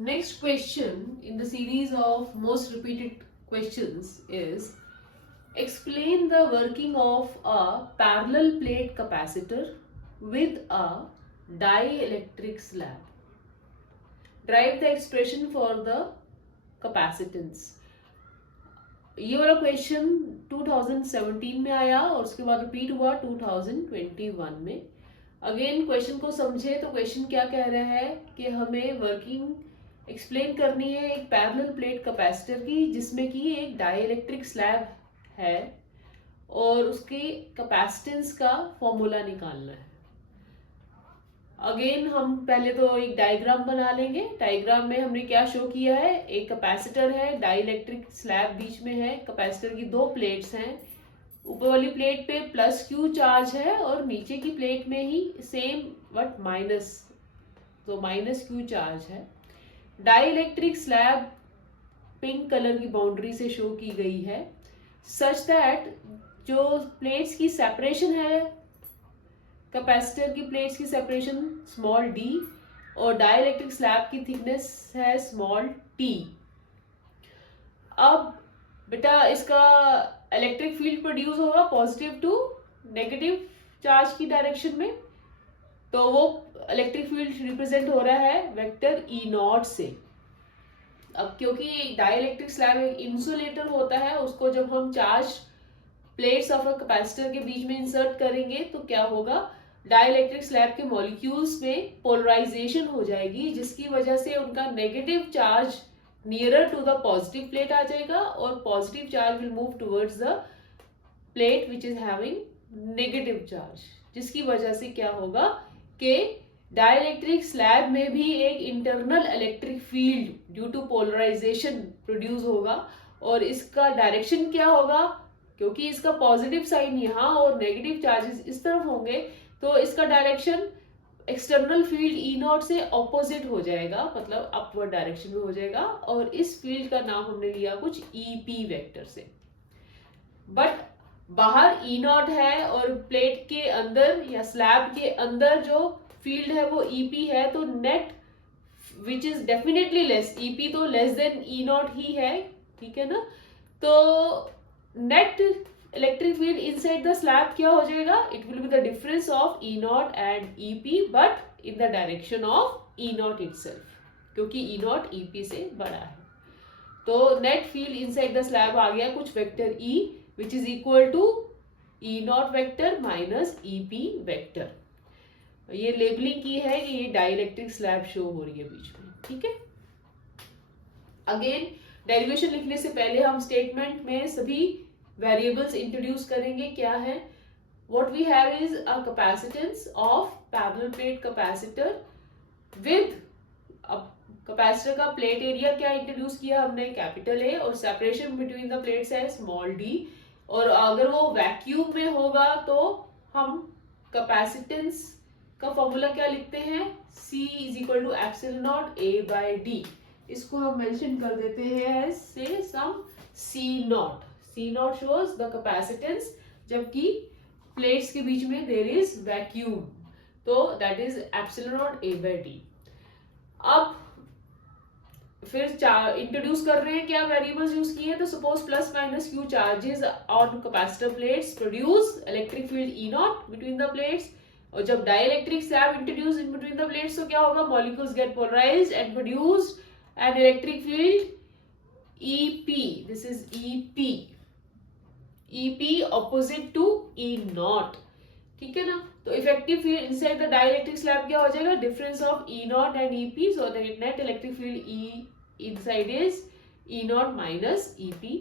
Next question in the series of most repeated questions is explain the working of a parallel plate capacitor with a dielectric slab. Derive the expression for the capacitance. ये वाला question 2017 में आया और उसके बाद repeat हुआ 2021 में. Again question को समझे तो क्वेश्चन क्या कह रहा है कि हमें वर्किंग एक्सप्लेन करनी है एक पैरेलल प्लेट कैपेसिटर की जिसमें कि एक डाइलेक्ट्रिक स्लैब है और उसकी कैपेसिटेंस का फॉर्मूला निकालना है. अगेन हम पहले तो एक डायग्राम बना लेंगे. डायग्राम में हमने क्या शो किया है, एक कैपेसिटर है, डाइलेक्ट्रिक स्लैब बीच में है, कैपेसिटर की दो प्लेट्स हैं. ऊपर वाली प्लेट पे प्लस क्यू चार्ज है और नीचे की प्लेट में ही सेम बट माइनस, तो माइनस क्यू चार्ज है. डाइलेक्ट्रिक स्लैब पिंक कलर की बाउंड्री से शो की गई है सच दैट जो प्लेट्स की सेपरेशन है, कैपेसिटर की प्लेट्स की सेपरेशन स्मॉल डी और डाइलेक्ट्रिक स्लैब की थिकनेस है स्मॉल टी. अब बेटा इसका इलेक्ट्रिक फील्ड प्रोड्यूस होगा पॉजिटिव टू नेगेटिव चार्ज की डायरेक्शन में, तो वो इलेक्ट्रिक फील्ड रिप्रेजेंट हो रहा है वेक्टर ई नॉट से. अब क्योंकि डाइलेक्ट्रिक स्लैब एक इंसुलेटर होता है, उसको जब हम charge plates of a capacitor के बीच में इंसर्ट करेंगे तो क्या होगा, डाइलेक्ट्रिक स्लैब के मॉलिक्यूल्स में पोलराइजेशन हो जाएगी जिसकी वजह से उनका negative charge nearer to the positive plate आ जाएगा और positive charge will move towards the plate which is having negative charge, जिसकी वजह से क्या होगा कि डाइलेक्ट्रिक स्लैब में भी एक internal electric field due to polarisation produce होगा. और इसका डायरेक्शन क्या होगा, क्योंकि इसका पॉजिटिव साइन यहाँ और नेगेटिव चार्जेस इस तरफ होंगे तो इसका direction external field E not से ऑपोजिट हो जाएगा, मतलब अपवर्ड डायरेक्शन में हो जाएगा. और इस फील्ड का नाम हमने लिया कुछ ई पी वेक्टर से. बट बाहर ई नॉट है और प्लेट के अंदर या स्लैब के अंदर जो फील्ड है वो ई पी है, तो net which is definitely less, E P तो लेस देन ई नॉट ही है, ठीक है ना. तो net electric field inside the slab क्या हो जाएगा, it will be the difference of E naught and E P but in the direction of E naught itself, क्योंकि ई नॉट ई पी से बड़ा है. तो net field inside the slab आ गया कुछ vector E which is equal to E naught vector minus E P vector. ये labelling की है कि ये डाइलेक्ट्रिक स्लैब शो हो रही है बीच में, ठीक है. अगेन डेरिवेशन लिखने से पहले हम स्टेटमेंट में सभी वेरिएबल्स इंट्रोड्यूस करेंगे. क्या है, what we have is a capacitance of parallel plate capacitor with, अब कैपेसिटर का प्लेट एरिया क्या इंट्रोड्यूस किया हमने, कैपिटल ए, और सेपरेशन बिटवीन द प्लेट्स है स्मॉल डी. और अगर वो वैक्यूम में होगा तो हम कैपेसिटेंस का फॉर्मूला क्या लिखते हैं, C is equal to epsilon naught A by D. इसको हम मेंशन कर देते हैं से some C naught. C naught shows the capacitance जबकि प्लेट्स के बीच में देयर इज वैक्यूम, तो that is epsilon naught A by D. अब फिर इंट्रोड्यूस कर रहे हैं क्या वेरिएबल्स यूज किए, तो suppose plus minus Q charges on capacitor plates produce electric field E naught between the plates. और जब dielectric slab introduce in between the plates तो क्या होगा, molecules get polarised and produce an electric field EP. This is EP opposite to E naught, ठीक है ना. तो effective field inside the dielectric slab क्या हो जाएगा, difference of E naught and EP. So the net electric field E inside is E not minus EP.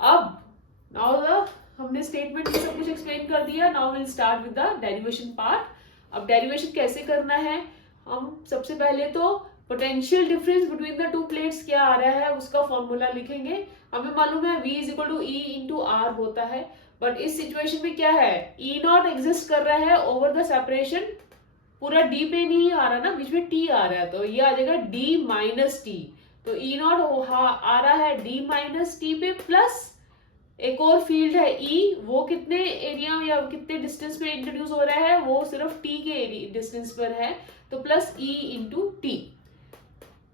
अब now the हमने statement में सब कुछ एक्सप्लेन कर दिया. Now will start with the derivation part. अब डेरिवेशन कैसे करना है, हम सबसे पहले तो potential difference between the two plates क्या आ रहा है उसका फॉर्मूला लिखेंगे. हमें मालूम है V is equal to E into R होता है, बट इस सिचुएशन में क्या है, E नॉट एग्जिस्ट कर रहा है ओवर द सेपरेशन, पूरा D पे नहीं आ रहा ना, बीच में T आ रहा है, तो ये आ जाएगा D माइनस T. तो E नॉट आ रहा है D माइनस T पे, प्लस एक और फील्ड है E, वो कितने एरिया या कितने डिस्टेंस पे इंट्रोड्यूस हो रहा है, वो सिर्फ T के डिस्टेंस पर है, तो प्लस E इंटू T.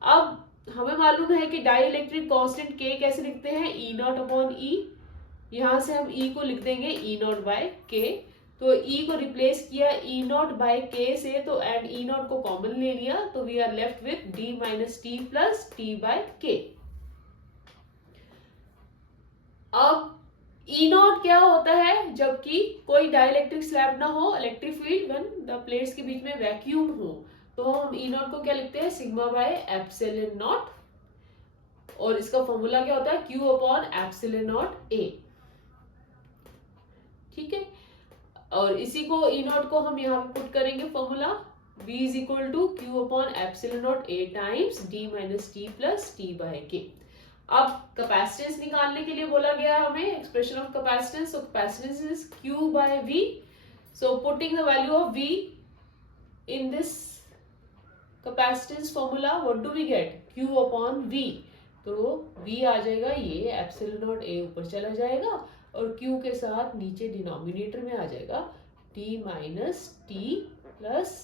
अब हमें मालूम है कि डाई इलेक्ट्रिक कांस्टेंट के कैसे लिखते हैं, ई नॉट अपॉन ई। यहाँ से हम ई को लिख देंगे ई नॉट बाय के। तो ई को रिप्लेस किया ई नॉट बाय के से, तो एंड ई नॉट को कॉमन ले लिया, तो we are left with D minus T plus T by K. अब ई नॉट क्या होता है, जबकि कोई डाइलेक्ट्रिक स्लैब ना हो, electric field when the plates के बीच में वैक्यूम हो, तो हम ई नॉट को क्या लिखते हैं, सिग्मा बाय एप्सिलॉन नॉट, और इसका फॉर्मूला क्या होता है, क्यू अपॉन एप्सिलॉन नॉट ए। ठीक है, और इसी को ई नॉट को हम यहाँ पे पुट करेंगे formula, V is equal to Q upon epsilon naught A times D minus T plus T by K. अब कैपेसिटेंस निकालने के लिए बोला गया हमें, expression of capacitance, so capacitance is Q by V। So putting the value of V in this capacitance formula, what do we get, Q upon V। तो V आ जाएगा, ये एप्सिलॉन नॉट A ऊपर चला जाएगा और Q के साथ नीचे डिनोमिनेटर में आ जाएगा T minus T plus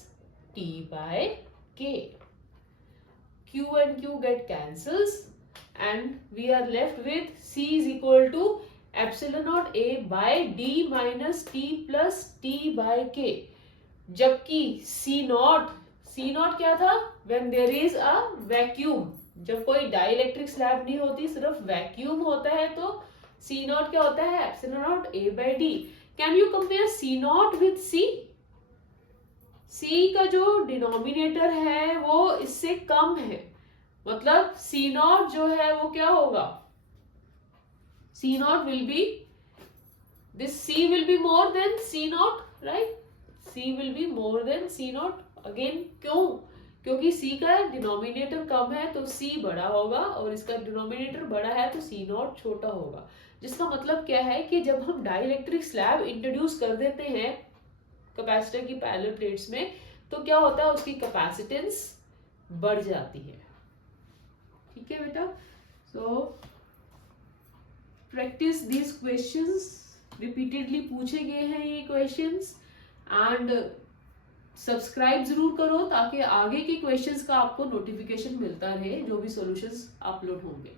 T by K। Q and Q get cancels and we are left with C is equal to epsilon naught A by D minus T plus T by K। जबकि C not क्या था, when there is a vacuum, जब कोई dielectric slab नहीं होती, सिर्फ vacuum होता है, तो C नॉट क्या होता है, epsilon naught A by D। Can you compare C not with C? C का जो डिनोमिनेटर है वो इससे कम है, मतलब C नॉट जो है वो क्या होगा, C not will be, this C will be more than C not, right? C will be more than C not. Again क्यों, क्योंकि C का डिनोमिनेटर कम है तो C बड़ा होगा, और इसका डिनोमिनेटर बड़ा है तो C नॉट छोटा होगा। जिसका मतलब क्या है कि जब हम डाइलेक्ट्रिक स्लैब इंट्रोड्यूस कर देते हैं कैपेसिटर की पैरेलल प्लेट्स में, तो क्या होता है, उसकी कैपेसिटेंस बढ़ जाती है। ठीक है बेटा, so practice these questions, repeatedly पूछे गए हैं ये क्वेश्चंस, एंड सब्सक्राइब जरूर करो ताकि आगे के क्वेश्चंस का आपको नोटिफिकेशन मिलता रहे जो भी सॉल्यूशंस अपलोड होंगे।